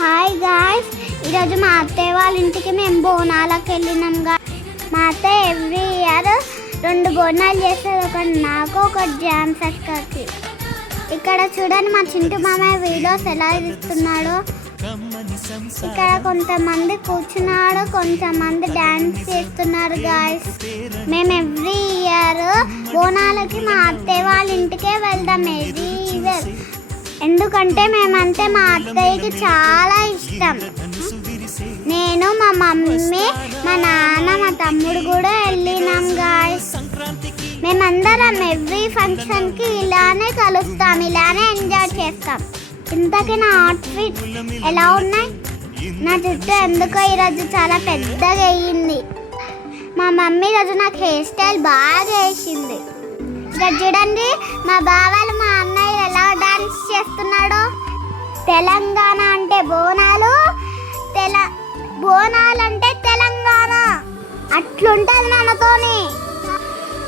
Hi guys, ఈరోజు మా అత్తయ్య వాళ్ళ ఇంటికి మేము బోనాలకు వెళ్ళినాం. మా అత్తయ్య ఎవ్రీ ఇయర్ 2 బోనాలు చేస్తుంది, ఒకటి నాకు ఒకటి జాన్స్ అక్కకి. ఇక్కడ చూడండి మా చింటూ మామయ్య వీడియోస్ ఎలా తీస్తున్నాడో. ఇక్కడ కొంతమంది కూర్చున్నాడు, కొంతమంది డాన్స్ చేస్తున్నారు గాయ్స్. మేము ఎవ్రీ ఇయర్ బోనాలకి మా అత్తయ్య వాళ్ళ ఇంటికే వెళ్దాం ఎవ్రీ ఇయర్. ఎందుకంటే మేమంటే మా అత్తయ్యకి చాలా ఇష్టం. నేను, మా మమ్మీ, మా నాన్న, మా తమ్ముడు కూడా వెళ్ళినాం గాయ్స్. మేమందరం ఎవ్రీ ఫంక్షన్కి ఇలానే కలుస్తాం, ఇలానే ఎంజాయ్ చేస్తాం. ఇంతకీ నా అవుట్ఫిట్ ఎలా ఉన్నాయి? నా జుట్టు ఎందుకో ఈరోజు చాలా పెద్దగా అయ్యింది. మా మమ్మీ ఈరోజు నాకు హెయిర్ స్టైల్ బాగా వేసింది. ఇక్కడ చూడండి మా బావాలు, మా అన్నయ్య ఎలా డాన్స్ చేస్తున్నాడో. తెలంగాణ అంటే బోనాలు, బోనాలు అంటే తెలంగాణ, అట్లుంటుంది మనతోని.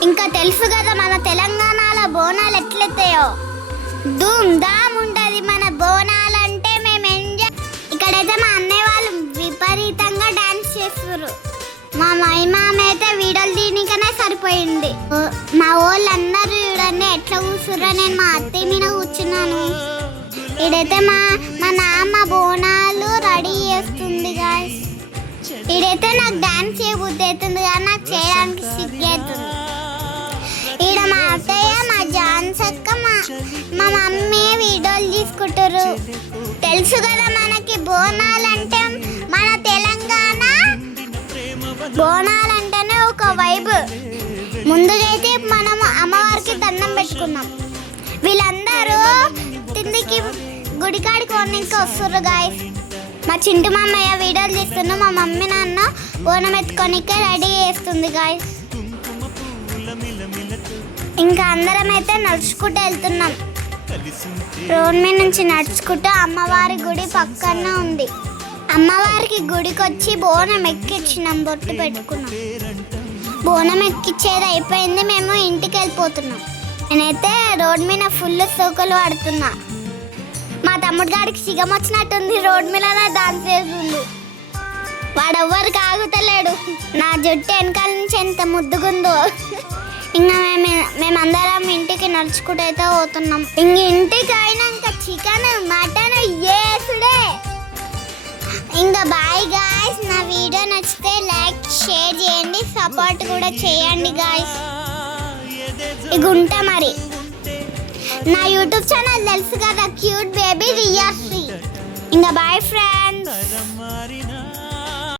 ఇంకా తెలుసు కదా మన తెలంగాణలో బోనాలు ఎట్లెత్తాయో, ధూమ్ ధామ్ ఉంటుంది మన బోనాలు అంటే. మేము ఎంజాయ్. ఇక్కడైతే మా అన్నయ్య వాళ్ళు విపరీతంగా డాన్స్ చేస్తారు. మా మామ అయితే వీడియోలు దీనికనే సరిపోయింది. మా వాళ్ళందరూ చూడండి ఎట్లా కూర్చుర్రా. నేను మా అత్తయ్య మీద కూర్చున్నాను. ఇదైతే మా నాన్న బోనాలు రెడీ చేస్తుంది గాయ్స్. ఇదైతే నాకు డాన్స్ చేయబుద్ధి అవుతుంది కానీ నాకు చేయడానికి సిగ్గు అవుతుంది. ఈడ మా అత్తయ్య, మా జాన్స్ అక్క, మా మమ్మీ వీడియోలు తీసుకుంటారు. తెలుసు కదా మనకి బోనాలంటే మన తెలంగాణ బోనాలంటేనే ఒక వైబ్. ముందుగైతే మనం అమ్మవారికి దండం పెట్టుకున్నాం. వీళ్ళందరూ తిండికి గుడికాడికి కొన్నింకా వస్తుర్రు గాయ్స్. మా చింటూ మామయ్య వీడియోలు తీస్తున్నాం, మా మమ్మీ నాన్న బోనం ఎత్తుకోనికే రెడీ చేస్తుంది గాయ్స్. ఇంకా అందరం అయితే నడుచుకుంటూ వెళ్తున్నాం. రోడ్ మీద నుంచి నడుచుకుంటూ అమ్మవారి గుడి పక్కన ఉంది. అమ్మవారికి గుడికి వచ్చి బోనం ఎక్కించినాం, బొట్టు పెట్టుకున్నాం. బోనం ఎక్కిచ్చేది అయిపోయింది, మేము ఇంటికి వెళ్ళిపోతున్నాం. నేనైతే రోడ్ మీద ఫుల్ సోకులు పడుతున్నా. మా తమ్ముడు గారికి సిగం వచ్చినట్టుంది, రోడ్ మీద డాన్స్ చేస్తుంది. వాడెవ్వరు కాగుతలేడు. నా జుట్టు వెనకాల నుంచి ఎంత ముద్దుగుందో. ఇంకా మేమందరం ఇంటికి నడుచుకుంటూ అయితే పోతున్నాం. ఇంక ఇంటికి అయినాక చికెన్, మటన్ ఏసుడే. ఇంకా బాయ్ గాయ్స్. నా వీడియో నచ్చితే లైక్, షేర్ చేయండి, సపోర్ట్ కూడా చేయండి గాయ్స్. ఇక ఉంటా మరి. నా యూట్యూబ్ ఛానల్ తెలుసు కదా, క్యూట్ బేబీ రియాశ్రీ. ఇంకా బాయ్ ఫ్రెండ్స్.